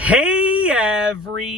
Hey everybody,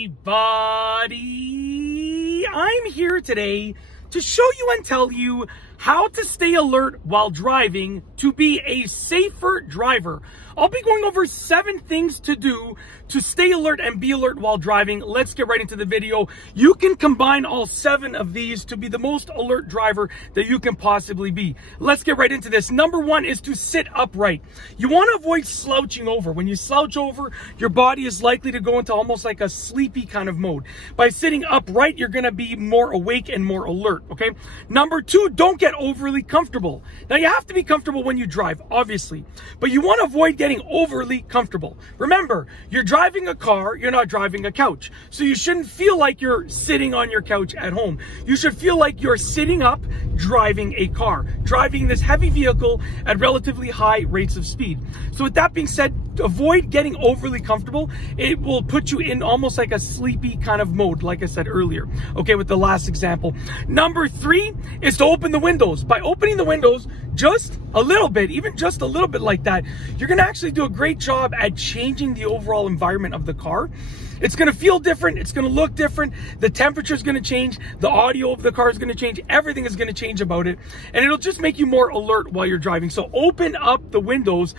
I'm here today to show you and tell you how to stay alert while driving to be a safer driver. I'll be going over 7 things to do to stay alert and be alert while driving. Let's get right into the video. You can combine all 7 of these to be the most alert driver that you can possibly be. Let's get right into this. Number 1 is to sit upright. You want to avoid slouching over. When you slouch over, your body is likely to go into almost like a sleepy kind of mode. By sitting upright, you're going to be more awake and more alert, okay? Number 2, don't get overly comfortable. Now, you have to be comfortable when you drive, obviously, but you want to avoid getting overly comfortable. Remember, you're driving a car, you're not driving a couch. So you shouldn't feel like you're sitting on your couch at home. You should feel like you're sitting up driving a car, driving this heavy vehicle at relatively high rates of speed. So with that being said, avoid getting overly comfortable. It will put you in almost like a sleepy kind of mode, like I said earlier, okay, with the last example. Number 3 is to open the windows. By opening the windows just a little bit, even just a little bit like that, you're going to actually do a great job at changing the overall environment of the car. It's going to feel different. It's going to look different. The temperature is going to change. The audio of the car is going to change. Everything is going to change about it. And it'll just make you more alert while you're driving. So open up the windows.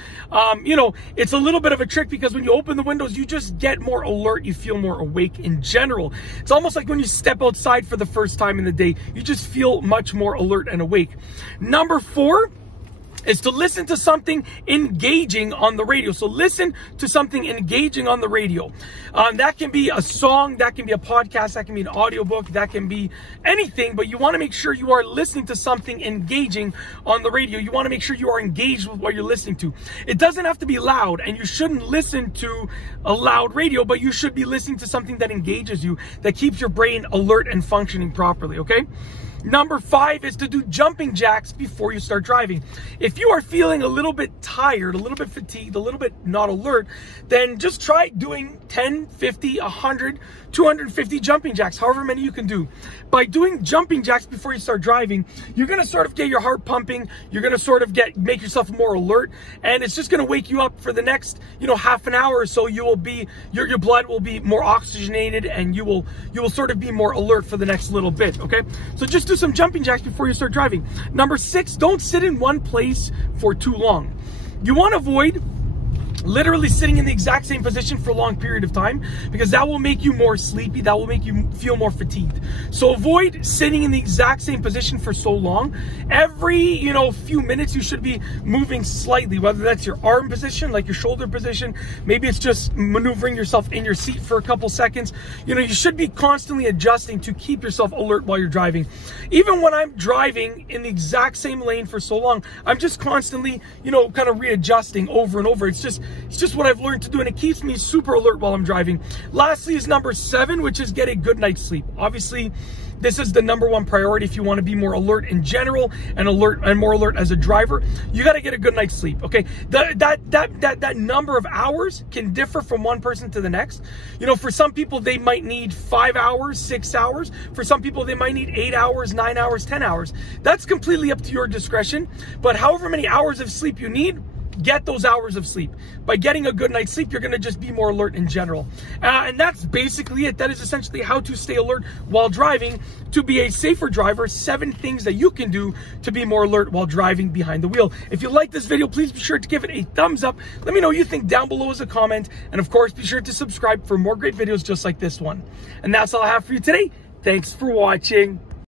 You know, it's a little bit of a trick because when you open the windows, you just get more alert. You feel more awake in general. It's almost like when you step outside for the first time in the day, you just feel much more alert and awake. Number 4 is to listen to something engaging on the radio. So listen to something engaging on the radio. That can be a song, that can be a podcast, that can be an audiobook, that can be anything, but you want to make sure you are listening to something engaging on the radio. You want to make sure you are engaged with what you're listening to. It doesn't have to be loud, and you shouldn't listen to a loud radio, but you should be listening to something that engages you, that keeps your brain alert and functioning properly, okay? Number 5 is to do jumping jacks before you start driving. If you are feeling a little bit tired, a little bit fatigued, a little bit not alert, then just try doing 10, 50, 100, 250 jumping jacks, however many you can do. By doing jumping jacks before you start driving, you're going to sort of get your heart pumping, you're going to sort of make yourself more alert, and it's just going to wake you up for the next, half an hour or so. You will be, your blood will be more oxygenated, and you will sort of be more alert for the next little bit, okay? So just do some jumping jacks before you start driving. Number 6, don't sit in one place for too long. You want to avoid literally sitting in the exact same position for a long period of time, because that will make you more sleepy, that will make you feel more fatigued. So avoid sitting in the exact same position for so long. Every few minutes you should be moving slightly, whether that's your arm position, like your shoulder position, maybe it's just maneuvering yourself in your seat for a couple seconds. You should be constantly adjusting to keep yourself alert while you're driving. Even when I'm driving in the exact same lane for so long, I'm just constantly kind of readjusting over and over. It's just what I've learned to do, and it keeps me super alert while I'm driving. Lastly is number 7, which is get a good night's sleep. Obviously, this is the number 1 priority if you want to be more alert in general and more alert as a driver. You got to get a good night's sleep, okay? That number of hours can differ from one person to the next. For some people, they might need 5 hours, 6 hours. For some people, they might need 8 hours, 9 hours, 10 hours. That's completely up to your discretion. But however many hours of sleep you need, get those hours of sleep. By getting a good night's sleep, you're going to just be more alert in general. And that's basically it. That is essentially how to stay alert while driving to be a safer driver. 7 things that you can do to be more alert while driving behind the wheel. If you like this video, please be sure to give it a thumbs up. Let me know what you think down below as a comment. And of course, be sure to subscribe for more great videos just like this one. And that's all I have for you today. Thanks for watching.